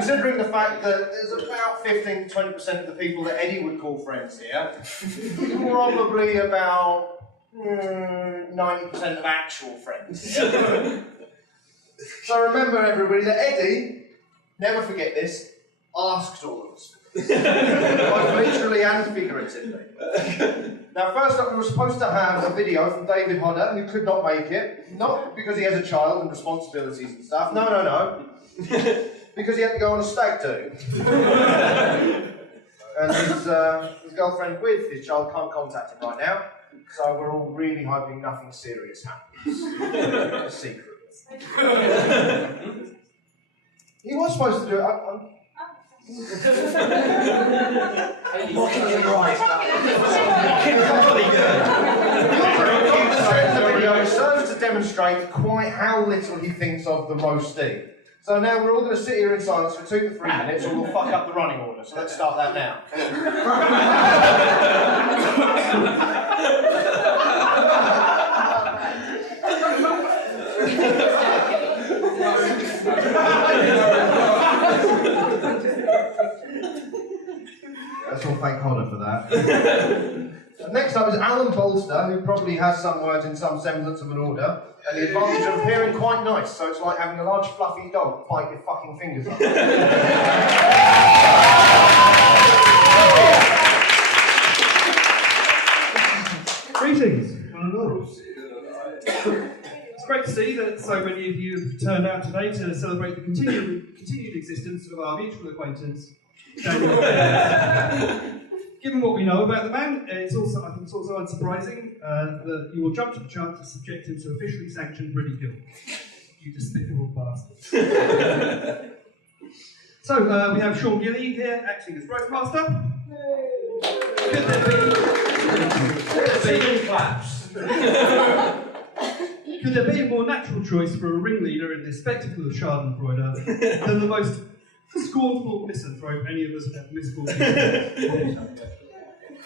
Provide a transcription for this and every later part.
considering the fact that there's about 15 to 20% of the people that Eddie would call friends here, probably about 90% of actual friends. So remember, everybody, that Eddie, never forget this, asked all of us. Both literally and figuratively. Now, first up, we were supposed to have a video from David Hodder, who could not make it. Not because he has a child and responsibilities and stuff. No. Because he had to go on a stag do. And his girlfriend with his child can't contact him right now. So we're all really hoping nothing serious happens. A secret. He was supposed to do it. Mocking him right. The video serves to demonstrate quite how little he thinks of the roasting. So now we're all going to sit here in silence for 2 to 3 minutes, or we'll fuck up the running order. So let's start that now. Let's all thank Hodder for that. Next up is Alan Bolster, who probably has some words in some semblance of an order, and the advantage of appearing quite nice, so it's like having a large fluffy dog bite your fucking fingers off. Greetings, one and all. It's great to see that so many of you have turned out today to celebrate the continued existence of our mutual acquaintance, Daniel Fairhurst. Given what we know about the man, I think it's also unsurprising that you will jump to the chance to subject him to officially sanctioned ridicule. You despicable bastards. So, we have Sean Gilly here, acting as roastmaster. Could there be a more natural choice for a ringleader in this spectacle of Schadenfreude than the most scornful misanthrope any of us have miscalled?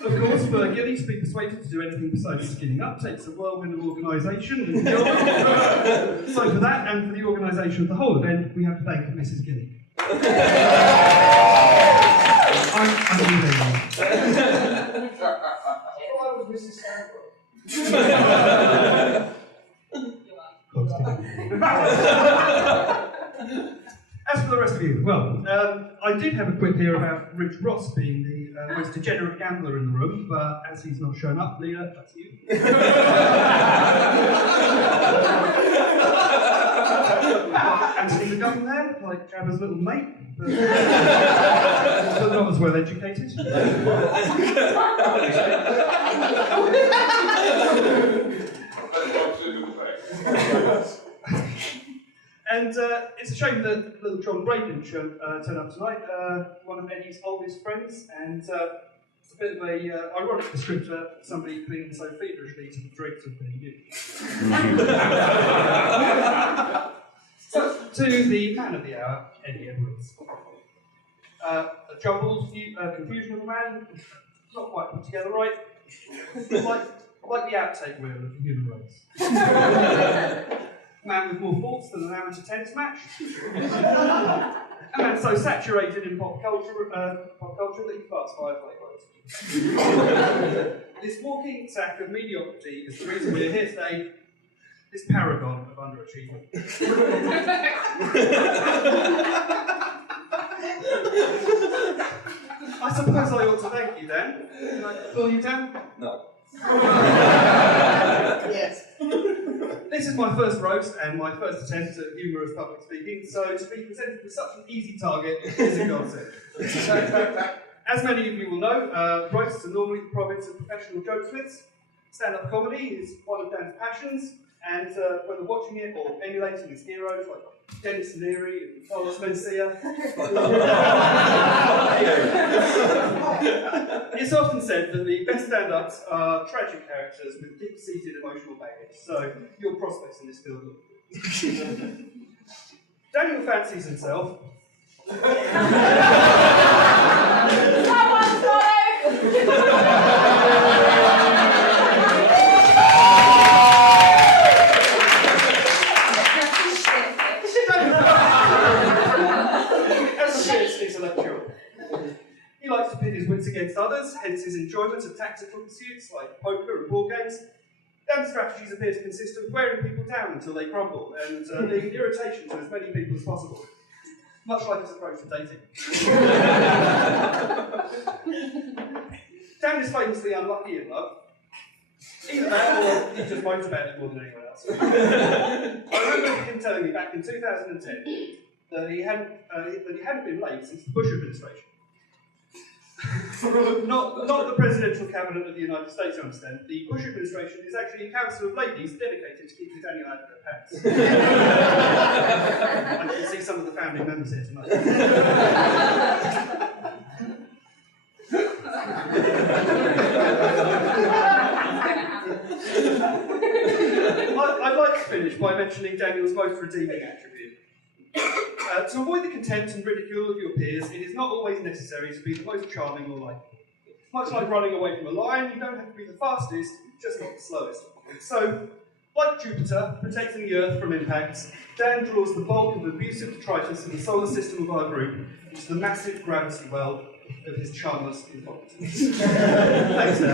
Of course, for Gilly to be persuaded to do anything besides skinning up takes a whirlwind of organisation. So for that, and for the organisation of the whole event, we have to thank Mrs. Gilly. I'm leaving. As for the rest of you, well, I did have a quip here about Rich Ross being the most degenerate gambler in the room, but as he's not shown up, Leah, that's you. Anthony the gun there, like Jabba's little mate, but not as well educated. And it's a shame that little John Bray didn't turn up tonight, one of Eddie's oldest friends, and it's a bit of a ironic descriptor of somebody clinging so feverishly to the dregs of being you. So, to the man of the hour, Eddie Edwards. A jumbled confusion of a man, not quite put together right, like the outtake reel of the human race. A man with more faults than an amateur tennis match. A man so saturated in pop culture that he farts firefight clothes. This walking sack of mediocrity is the reason we're here today. This paragon of underachievement. I suppose I ought to thank you, Dan. Can I call you Dan? No. Yes. This is my first roast and my first attempt at humorous public speaking, so to be presented with such an easy target is a godsend. As many of you will know, roasts are normally the province of professional jokesmiths. Stand-up comedy is one of Dan's passions, and whether watching it or emulating his heroes like Dennis Leary and Carlos Mencia, it's often said that the best stand-ups are tragic characters with deep-seated emotional baggage, so your prospects in this field look good. Daniel fancies himself. likes to pit his wits against others, hence his enjoyment of tactical pursuits like poker and board games. Dan's strategies appear to consist of wearing people down until they crumble and being an irritation to as many people as possible, much like his approach to dating. Dan is famously unlucky in love. Either that or he just moans about it more than anyone else. I remember him telling me back in 2010 that he hadn't been late since the Bush administration. not the presidential cabinet of the United States, I understand. The Bush administration is actually a council of ladies dedicated to keeping Daniel out of their pants. I can see some of the founding members here tonight. I'd like to finish by mentioning Daniel's most redeeming attribute. To avoid the contempt and ridicule of your peers, it is not always necessary to be the most charming or likable. Much like running away from a lion, you don't have to be the fastest, just not the slowest. So, like Jupiter, protecting the Earth from impacts, Dan draws the bulk of abusive detritus in the solar system of our group into the massive gravity well of his charmless incompetence. Thanks, Dan.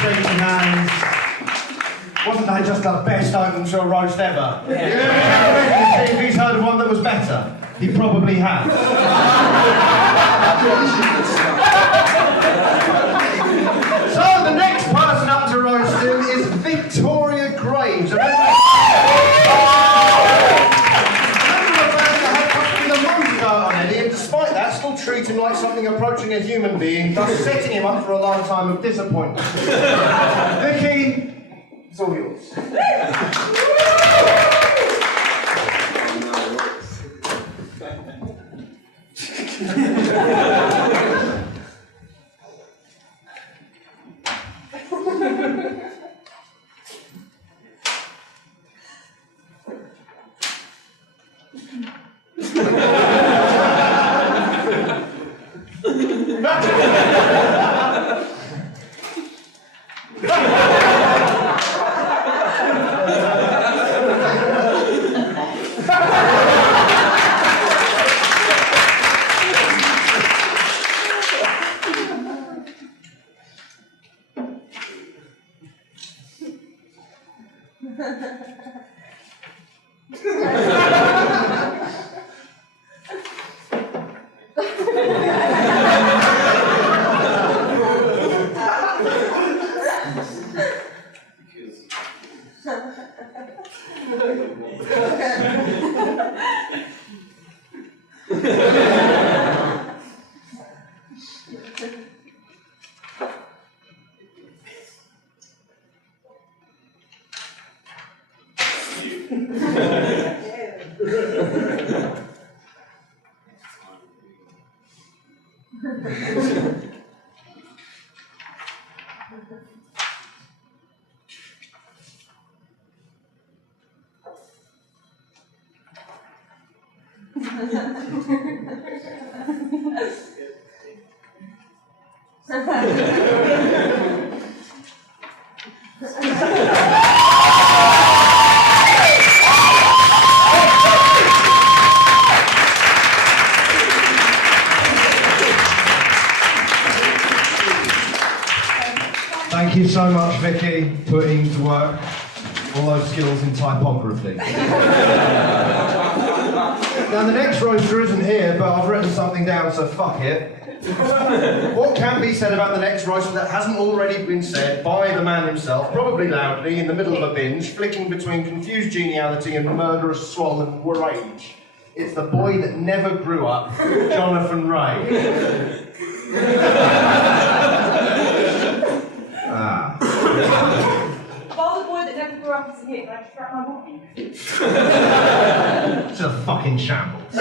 Shaking hands. Wasn't that just the best open to a roast ever? Yeah! If he's heard of one that was better, he probably has. So the next person up to roast him is Victoria Graves. And despite that, still treat him like something approaching a human being, thus setting him up for a lifetime of disappointment. Vicky, it's all yours. Thank you so much, Vicky, putting to work all those skills in typography. Now, the next roaster isn't here, but I've written something down, so fuck it. What can be said about the next roaster that hasn't already been said by the man himself, probably loudly, in the middle of a binge, flicking between confused geniality and murderous swollen rage? It's the boy that never grew up, Jonathan Ray. Well, the boy that never grew up is here, can I just grab my body? It's a fucking shambles.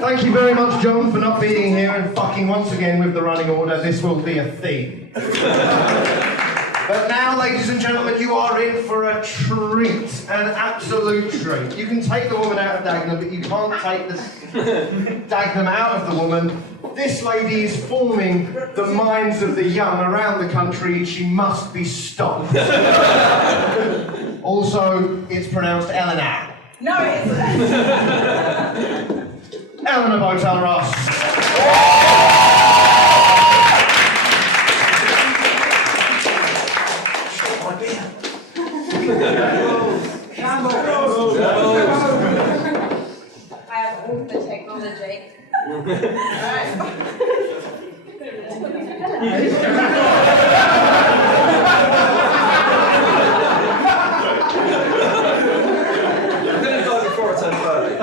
Thank you very much, John, for not being here and fucking once again with the running order. This will be a theme. But now, ladies and gentlemen, you are in for a treat, an absolute treat. You can take the woman out of Dagenham, but you can't take the Dagenham out of the woman. This lady is forming the minds of the young around the country. She must be stopped. Also, it's pronounced Eleanor. No, it isn't. Eleanor Botel Ross. I have all the technology. Alright. I'm going to go before I turn 30.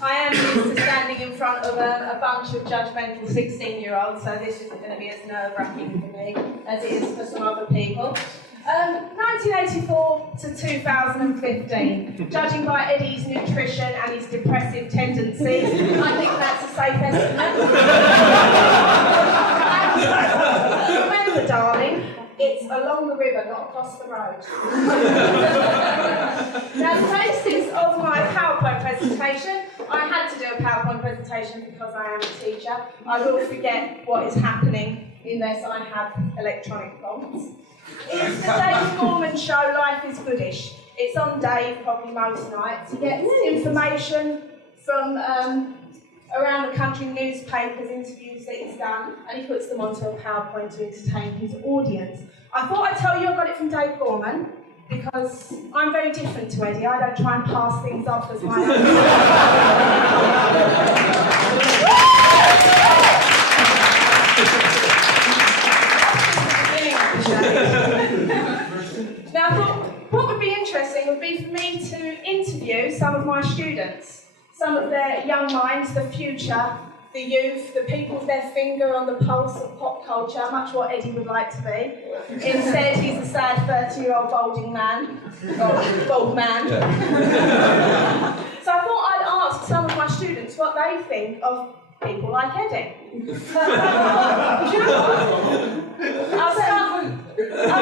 I am used to standing in front of a bunch of judgmental 16-year-olds, so this isn't going to be as nerve-wracking for me as it is for some other people. 1984 to 2015. Judging by Eddie's nutrition and his depressive tendencies, I think that's a safe estimate. And remember, darling, it's along the river, not across the road. Now, the basis of my PowerPoint presentation, I had to do a PowerPoint presentation because I am a teacher. I will forget what is happening unless I have electronic prompts. It's the Dave Gorman show, Life is Goodish. It's on Dave probably most nights. He gets information from around the country, newspapers, interviews that he's done, and he puts them onto a PowerPoint to entertain his audience. I thought I'd tell you I got it from Dave Gorman, because I'm very different to Eddie. I don't try and pass things off as my own. Now, I thought what would be interesting would be for me to interview some of my students, some of their young minds, the future, the youth, the people with their finger on the pulse of pop culture, much what Eddie would like to be. Instead, he's a sad 30-year-old bald man. Yeah. So I thought I'd ask some of my students what they think of people like Eddie. I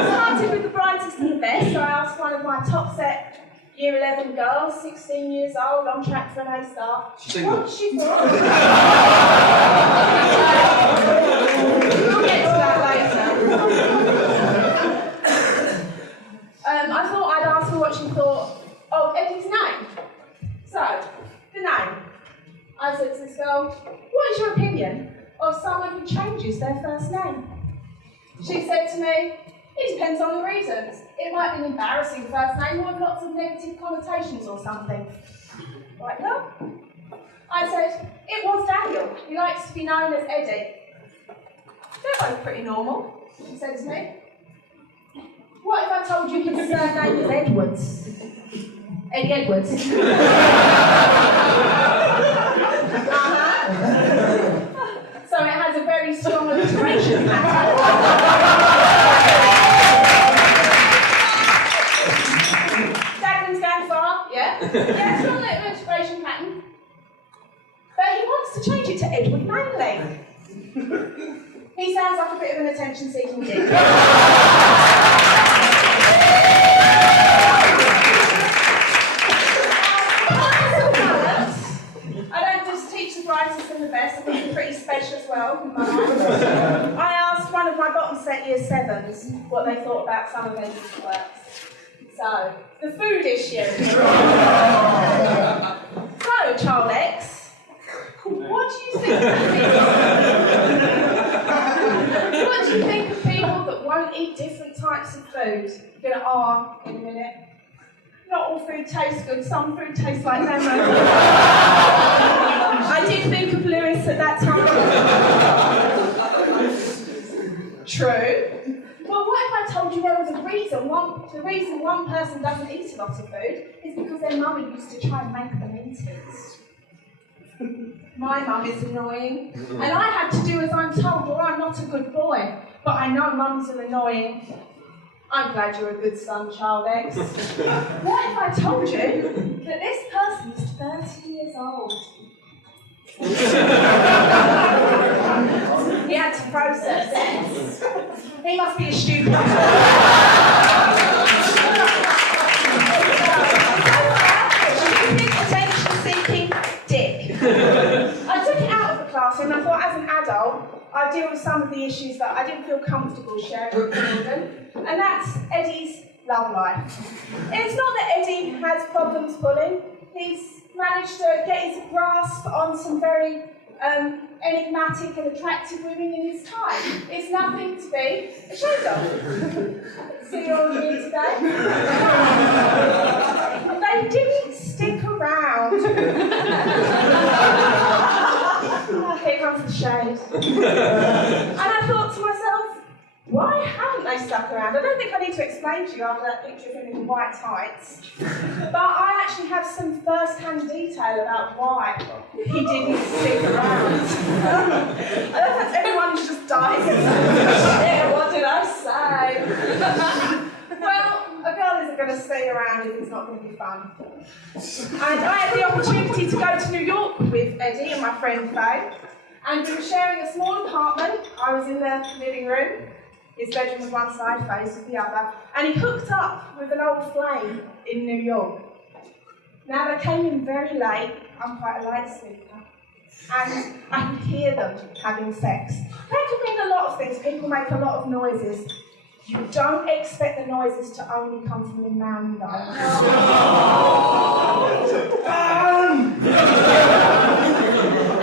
started with the brightest and the best, so I asked one of my top set Year 11 girl, 16 years old, on track for an A-star. What she thought? We'll get to that later. I thought I'd ask her what she thought of Eddie's name. So, the name. I said to this girl, what is your opinion of someone who changes their first name? She said to me, it depends on the reasons. It might be an embarrassing first name or with lots of negative connotations or something. Right, girl? I said, it was Daniel. He likes to be known as Eddie. They're both pretty normal, she said to me. What if I told you his surname was Edwards? Eddie Edwards. So it has a very strong alliteration pattern. Dagenham's going far, yeah? Yeah, strong alliteration pattern. But he wants to change it to Edward Manley. He sounds like a bit of an attention-seeking dick. I don't just teach the brightest and the best, I think I'm pretty special as well. I asked one of my bottom set year 7s what they thought about some of Eddie's works. So, the food issue. So, Child X, what do you think of people? What do you think of people that won't eat different types of food? You're going to in a minute. Not all food tastes good, some food tastes like lemon. I did think of Lewis at that time. True. Well, what if I told you there was a reason? The reason one person doesn't eat a lot of food is because their mummy used to try and make them eat it. My mum is annoying, and I had to do as I'm told, or I'm not a good boy. But I know mums are annoying. I'm glad you're a good son, Child X. What if I told you that this person is 30 years old? He had to process it. He must be a stupid. Stupid, attention-seeking dick. I deal with some of the issues that I didn't feel comfortable sharing with children, and that's Eddie's love life. It's not that Eddie has problems pulling. He's managed to get his grasp on some very enigmatic and attractive women in his time. It's nothing to be ashamed of. See you all here today. They didn't stick around. Here comes the shade. And I thought to myself, why haven't they stuck around? I don't think I need to explain to you after that picture of him in white tights. But I actually have some first-hand detail about why he didn't stick around. I don't know if everyone's just dying. Yeah, what did I say? Well, a girl isn't going to stay around if it's not going to be fun. And I had the opportunity to go to New York with Eddie and my friend Faye. And we were sharing a small apartment. I was in the living room. His bedroom was one side, Faye's was the other. And he hooked up with an old flame in New York. Now, they came in very late. I'm quite a light sleeper. And I could hear them having sex. That could mean a lot of things. People make a lot of noises. You don't expect the noises to only come from the man, though.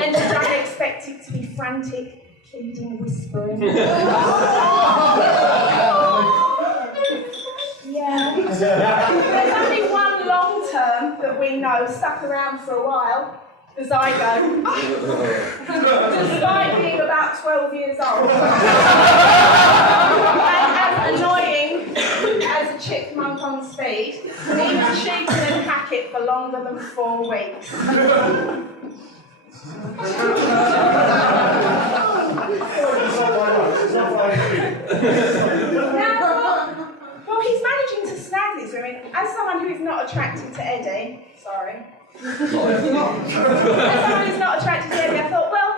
And you don't expect it to be frantic, pleading, whispering. Yeah. There's only one long term that we know stuck around for a while. The zygote. Despite being about 12 years old. And as annoying as a chipmunk on speed, even she can hack it for longer than 4 weeks. Well, he's managing to snag these women. As someone who is not attracted to Eddie, sorry. As someone who's not attracted to Eddie, I thought, well,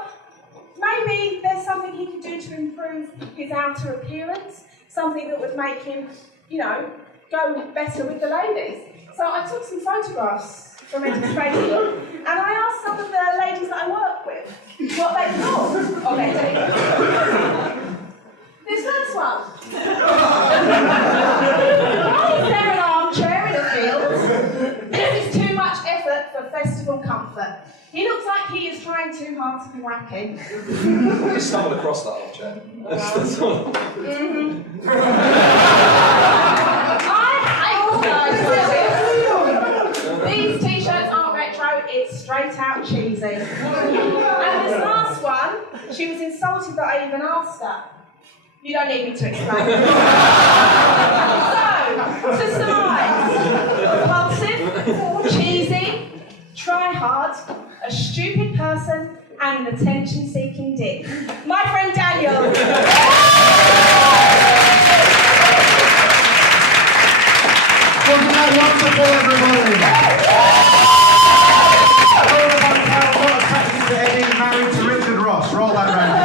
maybe there's something he could do to improve his outer appearance, something that would make him, you know, go better with the ladies. So I took some photographs from Eddie's Facebook, and I asked some of the ladies that I work with what they thought of Eddie. This first one. Why is there an armchair in a field? This is too much effort for festival comfort. He looks like he is trying too hard to be wacky. I just stumbled across that object. That's all. I hate these t-shirts aren't retro, it's straight out cheesy. And this last one, she was insulted that I even asked her. You don't need me to explain. So, to summarize, repulsive, cheesy, try hard, a stupid person, and an attention-seeking dick. My friend Daniel. Wasn't that wonderful, everybody? Not attracted to Eddie, married to Richard Ross. Roll that round.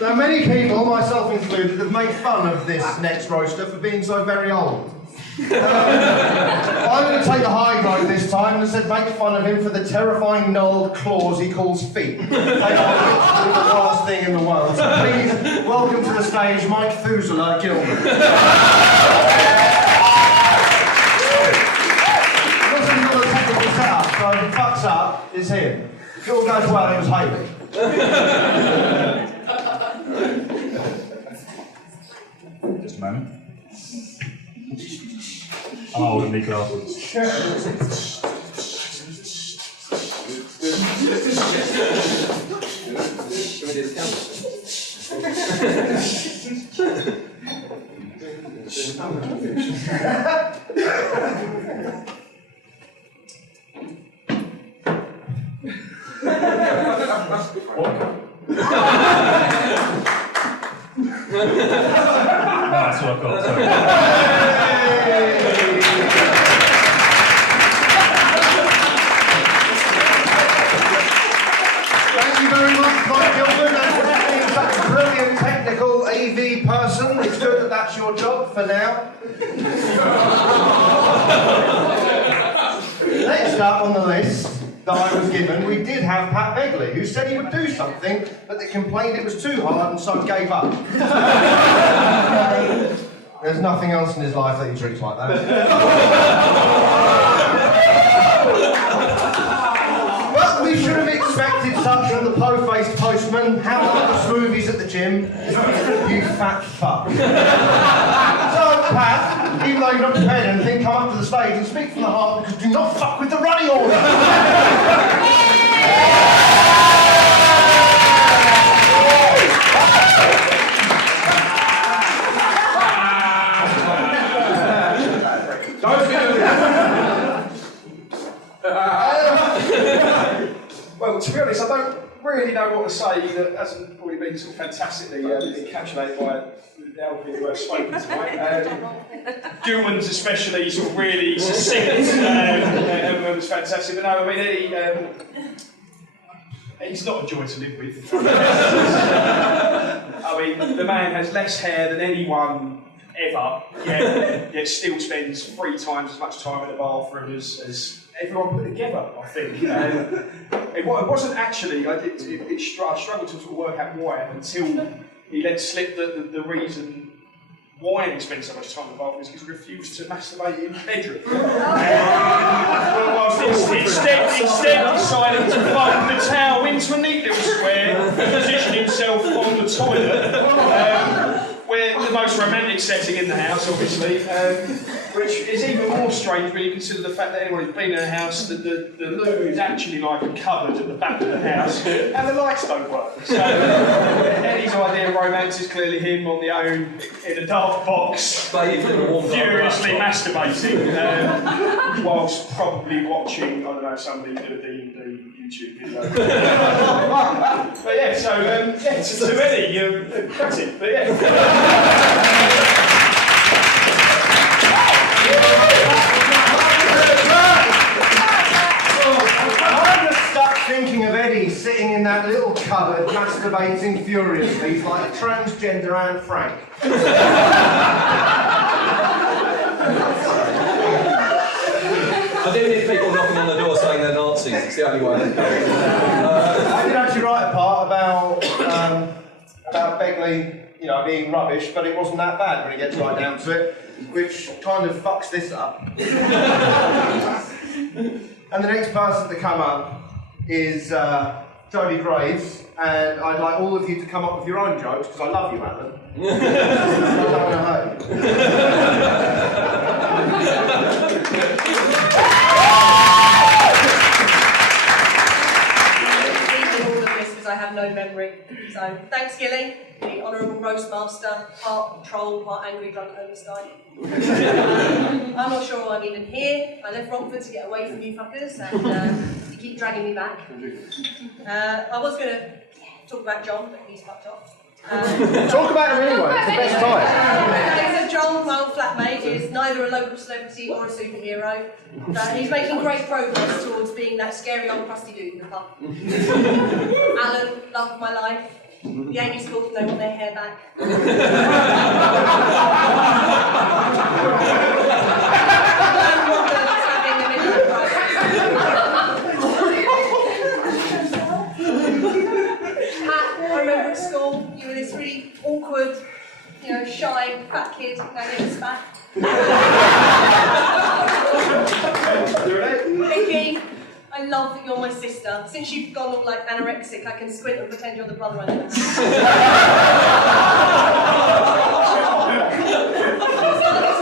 Now, many people, myself included, have made fun of this next roaster for being so very old. I'm going to take the high road this time and said make fun of him for the terrifying gnarled claws he calls feet. They are literally the last thing in the world. So please welcome to the stage Mike Fusela Gilman. Listen to the technical setup, so if it fucks up, it's him. If it all goes well, it was Haley. Just a moment. Oh, the knee glasses. Should we do the camera? That's what I've got, sorry. Thank you very much, Mike Gilman, and for being such a brilliant technical AV person. It's good that that's your job for now. Next up on the list that I was given, we did have Pat Begley, who said he would do something, but they complained it was too hard and so gave up. There's nothing else in his life that he treats like that. Well, we should have expected such from the po-faced postman. How are the smoothies at the gym? You fat fuck. So, Pat, even though you've not prepared anything, come up to the stage and speak from the heart, because do not fuck with the running order. Well, to be honest, I don't really know what to say that hasn't already been sort of fantastically encapsulated by the elder people who have spoken tonight. Gilman's especially sort of really succinct and was fantastic. But no, I mean, he's not a joy to live with. I mean, the man has less hair than anyone ever, yet still spends 3 times as much time in the bathroom as everyone put together, I think. It wasn't actually, I struggled to sort of work out why until he let slip the reason why he spent so much time in the bathroom is because he refused to masturbate in the bedroom. Instead decided to fold the towel into a neat little square and position himself on the toilet. We're the most romantic setting in the house, obviously, which is even more strange when you consider the fact that anyone who's been in a house, the loo is actually like a cupboard at the back of the house, and the lights don't work. So Eddie's idea of romance is clearly him on the own in a dark box, furiously masturbating, whilst probably watching, I don't know, somebody do a D&D YouTube video. But yeah, so to Eddie, you're impressive, but yeah. I'm just stuck thinking of Eddie sitting in that little cupboard, masturbating furiously. He's like a transgender Anne Frank. I do need people knocking on the door saying they're Nazis. It's the only way. I did actually write a part about Begley, being rubbish, but it wasn't that bad when it gets right down to it, which kind of fucks this up. And the next person to come up is Jodie Graves, and I'd like all of you to come up with your own jokes, because I love you, Alan. I don't want to hurt you. I have no memory. So, thanks, Gilly, the honourable roast master, part troll, part angry drunk Overstein. I'm not sure why I'm even here. I left Rockford to get away from you fuckers, and you keep dragging me back. I was going to talk about John, but he's fucked off. Talk about him anyway, it's the best time. So John, my old flatmate, is neither a local celebrity or a superhero, but he's making great progress towards being that scary old crusty dude in the pub. Alan, love of my life. The Amy School, they want their hair back. I remember at school, you were this really awkward, shy, fat kid, now you're spat. Vicky, I love that you're my sister. Since you've gone all like anorexic, I can squint and pretend you're the brother I never had.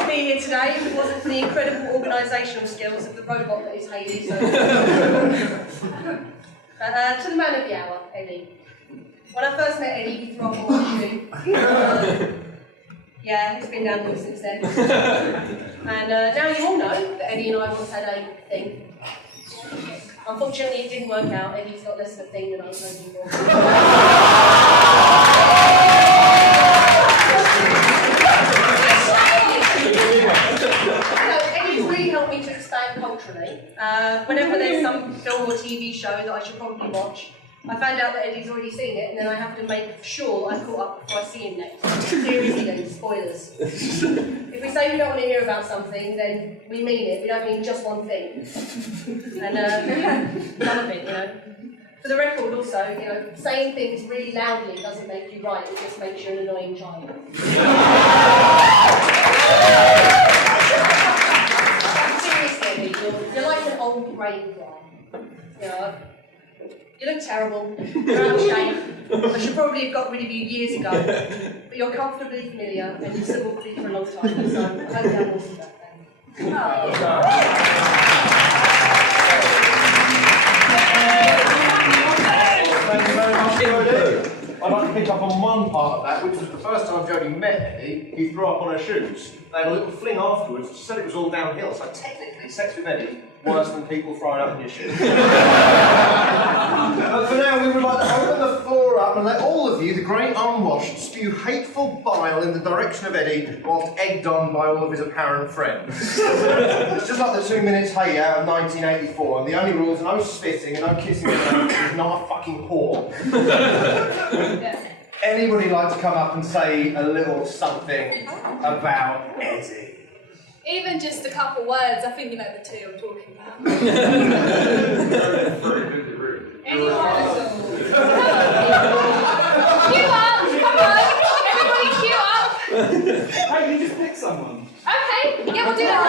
To be here today if it wasn't for the incredible organisational skills of the robot that is Hayley. So. To the man of the hour, Eddie. When I first met Eddie, he threw off a white shoe. Yeah, it's been downhill since then. And now you all know that Eddie and I once had a thing. Unfortunately, it didn't work out. Eddie's got less of a thing than I was hoping for. Eddie's really helped me to expand culturally. Whenever there's some film or TV show that I should probably watch, I found out that Eddie's already seen it, and then I have to make sure I'm caught up before I see him next. Seriously then, spoilers. If we say we don't want to hear about something, then we mean it. We don't mean just one thing. And none of it, you know. For the record also, you know, saying things really loudly doesn't make you right, it just makes you an annoying child. Seriously, Eddie, you're like an old grey guy. You know, you look terrible, you're out of shape. I should probably have got rid of you years ago. But you're comfortably familiar and you've supported me for a long time, so I hope you have an awesome birthday. Thank you very much, Jodie. I'd like to pick up on one part of that, which was the first time Jodie met Eddie, he threw up on her shoes. They had a little fling afterwards, she said it was all downhill, so technically sex with Eddie worse than people throwing up in your shoes. But for now, we would like to open the floor up and let all of you, the great unwashed, spew hateful bile in the direction of Eddie whilst egged on by all of his apparent friends. It's just like the 2 minutes hey out of 1984, and the only rules are no spitting and no kissing is not a fucking whore. Anybody like to come up and say a little something about Eddie? Even just a couple words, I think you know the two I'm talking about. Anyone at all? Queue up! Come on! Everybody queue up! Hey, you just pick someone. Okay, yeah, we'll do that.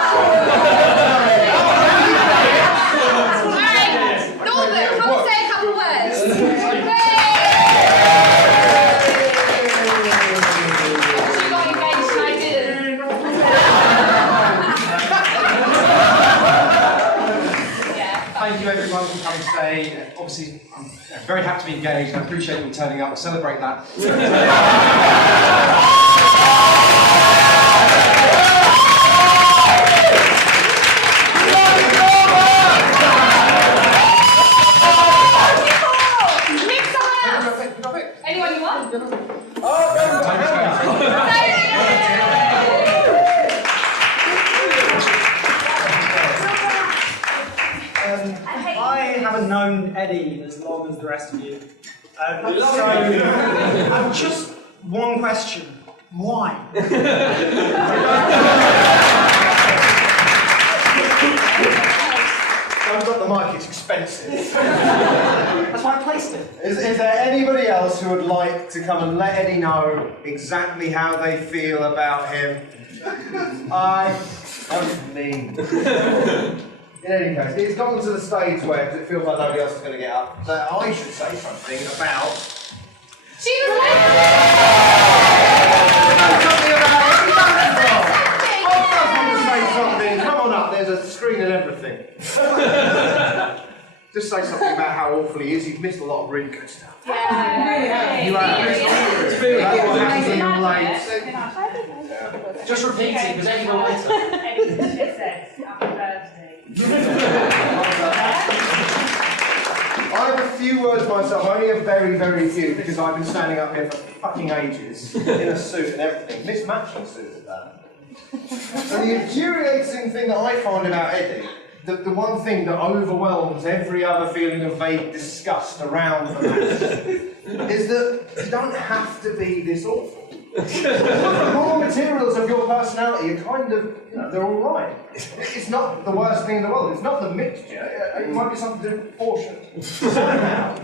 Alright, Norbert, come and say a couple words. You got engaged and I didn't. Thank you everyone for coming today. Obviously, I'm very happy to be engaged and I appreciate you turning up. Celebrate that. Pick someone else. Anyone you want? I haven't known Eddie as long as the rest of you. So, just one question. Why? I've got the mic, it's expensive. That's why I placed it. Is there anybody else who would like to come and let Eddie know exactly how they feel about him? I'm mean. In any case, it's gotten to the stage where, because it feels like nobody else is going to get up, that I should say something about... She was something. Come on up, there's a screen and everything. Just say something about how awful he is. You've missed a lot of really good stuff. Yeah. You have. That's what happens when you're late. Just repeat it, because Eddie will later. I have a few words myself, only a very, very few, because I've been standing up here for fucking ages, in a suit and everything. Mismatching suit at that. And the infuriating thing that I find about Eddie, the one thing that overwhelms every other feeling of vague disgust around the man, is that you don't have to be this awful. The raw materials of your personality are kind of, you know, they're all right. It's not the worst thing in the world. It's not the mixture. It might be something to do with proportion. Somehow,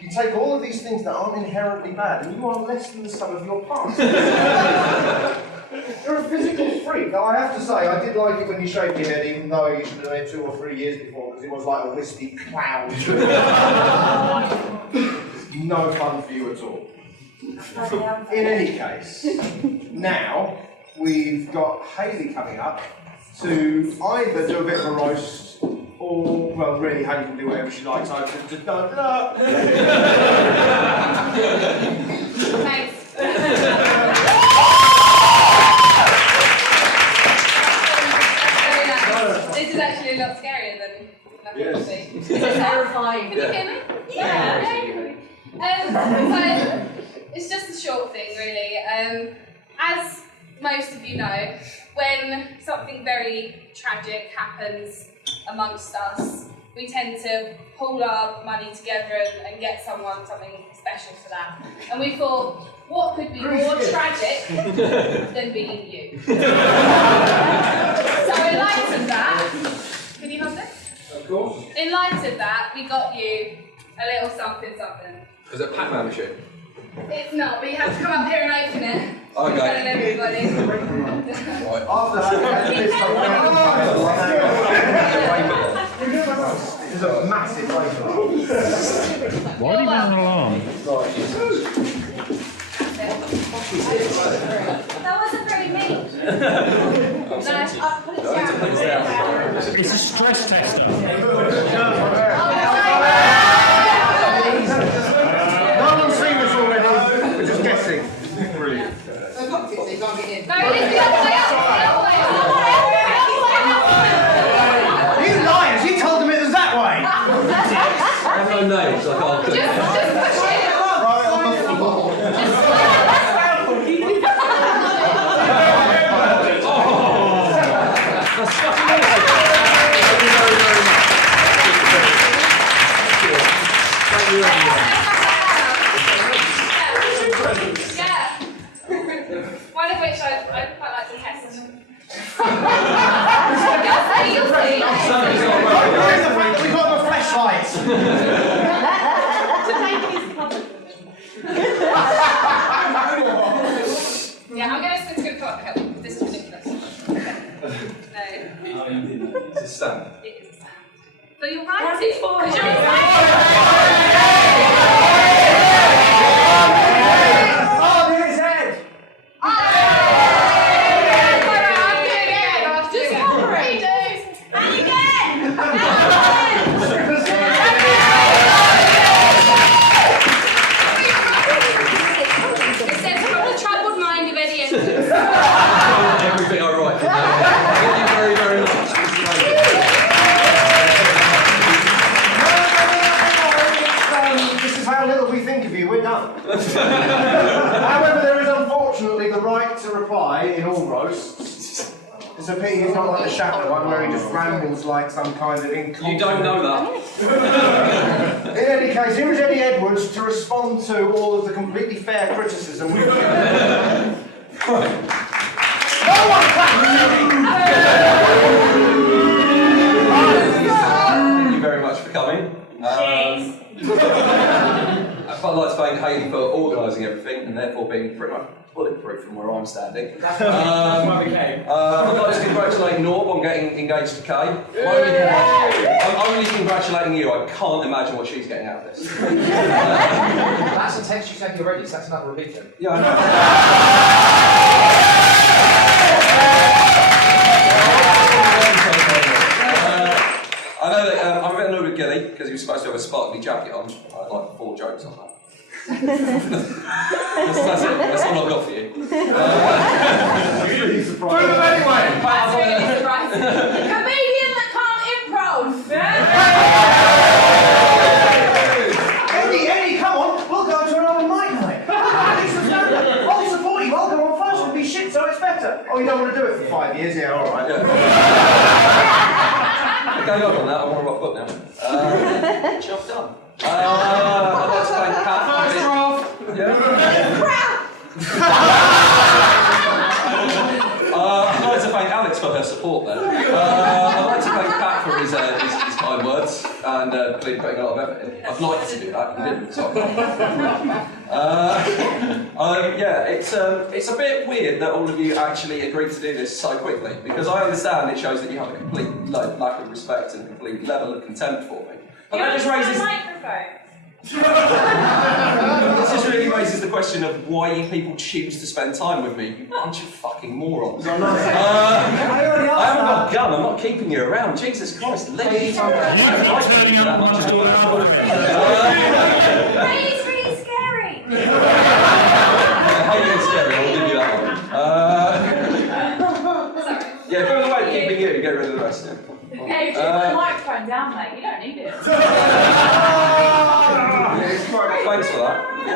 you take all of these things that aren't inherently bad, and you are less than the sum of your parts. You're a physical freak. Now, I have to say, I did like it when you shaved your head, even though you should have done it 2 or 3 years before, because it was like a wispy cloud. No fun for you at all. In any case, now we've got Hayley coming up to either do a bit of a roast, or, well, really, Hayley can do whatever she likes. Thanks. This is actually a lot scarier than I thought it would be. It's terrifying. Can you hear me? Yeah. So, it's just a short thing, really. As most of you know, when something very tragic happens amongst us, we tend to pool our money together and get someone something special for that. And we thought, what could be more tragic than being you? So in light of that, can you hold it? Of course. In light of that, we got you a little something something. Is it a Pac-Man machine? It's not, but you have to come up here and open it. Okay. Telling everybody. Right. After that, there's a massive wave alarm. Why do you want an alarm? That wasn't very mean. It's a stress tester. No one's seen this already. We're just guessing. Brilliant. No, it's the other way up. You liars! You told them it was that way. I have no names, I can't do it. Just push it. Right on the floor. That's fucking amazing. Thank you very, very much. Thank you very much. Yeah. One of which I'd quite like to test. You'll see. We've got the flashlights. Yeah, I'm going to come up and help you. This is ridiculous. No. It's a stamp. It is a sound. So you'll write it. Because you're Oh, near his head. Just cooperate. And again! It says from the troubled mind of Eddie Edwards. Everything I write. Thank you very, very much. This is amazing. This is how little we think of you. We're done. However, there is unfortunately the right to reply in all roasts. It's a pity he's not like the Shatner one where he just rambles like some kind of incontinent. You don't know that. In any case, here is Eddie Edwards to respond to all of the completely fair criticism we've given. No one claps! Thank you very much for coming. I'd like to thank Hayley for organising everything and therefore being pretty much bulletproof from where I'm standing. That's why we came. I'd like to congratulate Norb on getting engaged to Kay. I'm only congratulating you. I can't imagine what she's getting out of this. That's a text you sent me already, so that's another repeater. Yeah, I know. I know that I'm a bit annoyed with Gilly because he was supposed to have a sparkly jacket on. I had like 4 jokes on that. that's it. That's all I've got for you. Really surprised. Do them anyway! That's really surprising. The comedian that can't improv! Eddie, come on! We'll go to another mic night! I'll support you, I'll go on first, it'll be shit so it's better! Oh, you don't want to do it for 5 years? Yeah, alright. Going on that, I want to rock up now. Job done. I'd like to thank Pat. First draft! Yeah. I'd like to thank Alex for her support there. I'd like to thank Pat for his kind words and putting a lot of effort in. I'd like to do that, he didn't, so yeah, it's a bit weird that all of you actually agreed to do this so quickly, because I understand it shows that you have a complete lack of respect and complete level of contempt for me. But that just raises... This just really raises the question of why you people choose to spend time with me, you bunch of fucking morons. I haven't got a gun, I'm not keeping you around. Jesus Christ, leave me. Ray's really scary! How you getting scary? I'll give you that one. Yeah, go away, keeping you, get rid of the rest. Hey, you put the microphone down, mate. You don't need it. Thanks for that. I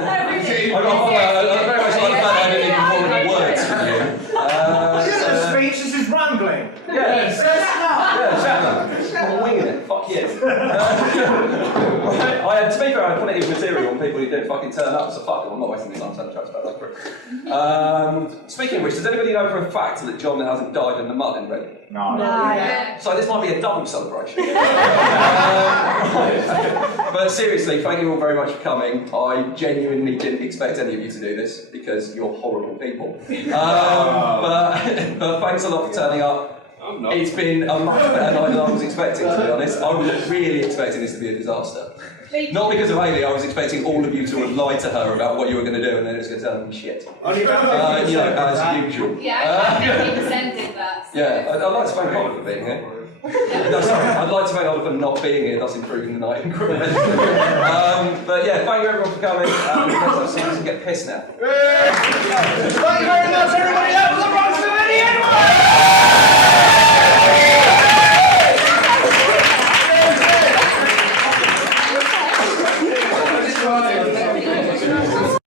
very much like the fact that I didn't even call any words from you. This is a speech, this is rambling. Yeah, Shatner. I'm winging it. Fuck you. To be fair, I had plenty of material on people who didn't fucking turn up, so fuck them, I'm not wasting my time telling jokes about that. Speaking of which, does anybody know for a fact that John hasn't died in the mud in Reading? No. So this might be a double celebration. But seriously, thank you all very much for coming. I genuinely didn't expect any of you to do this, because you're horrible people. But thanks a lot for turning up. It's been a much better night than I was expecting, to be honest. I was really expecting this to be a disaster. Not because of Hayley, I was expecting all of you to have lied to her about what you were going to do, and then it was going to turn out to be shit. Only about 50% as usual. Yeah, 50% did that. So. Yeah, I'd like to thank Oliver for being here. No, sorry, I'd like to thank Oliver for not being here, thus improving the night incrementally. But yeah, thank you everyone for coming. Let's have some get pissed now. Thank you very much, everybody.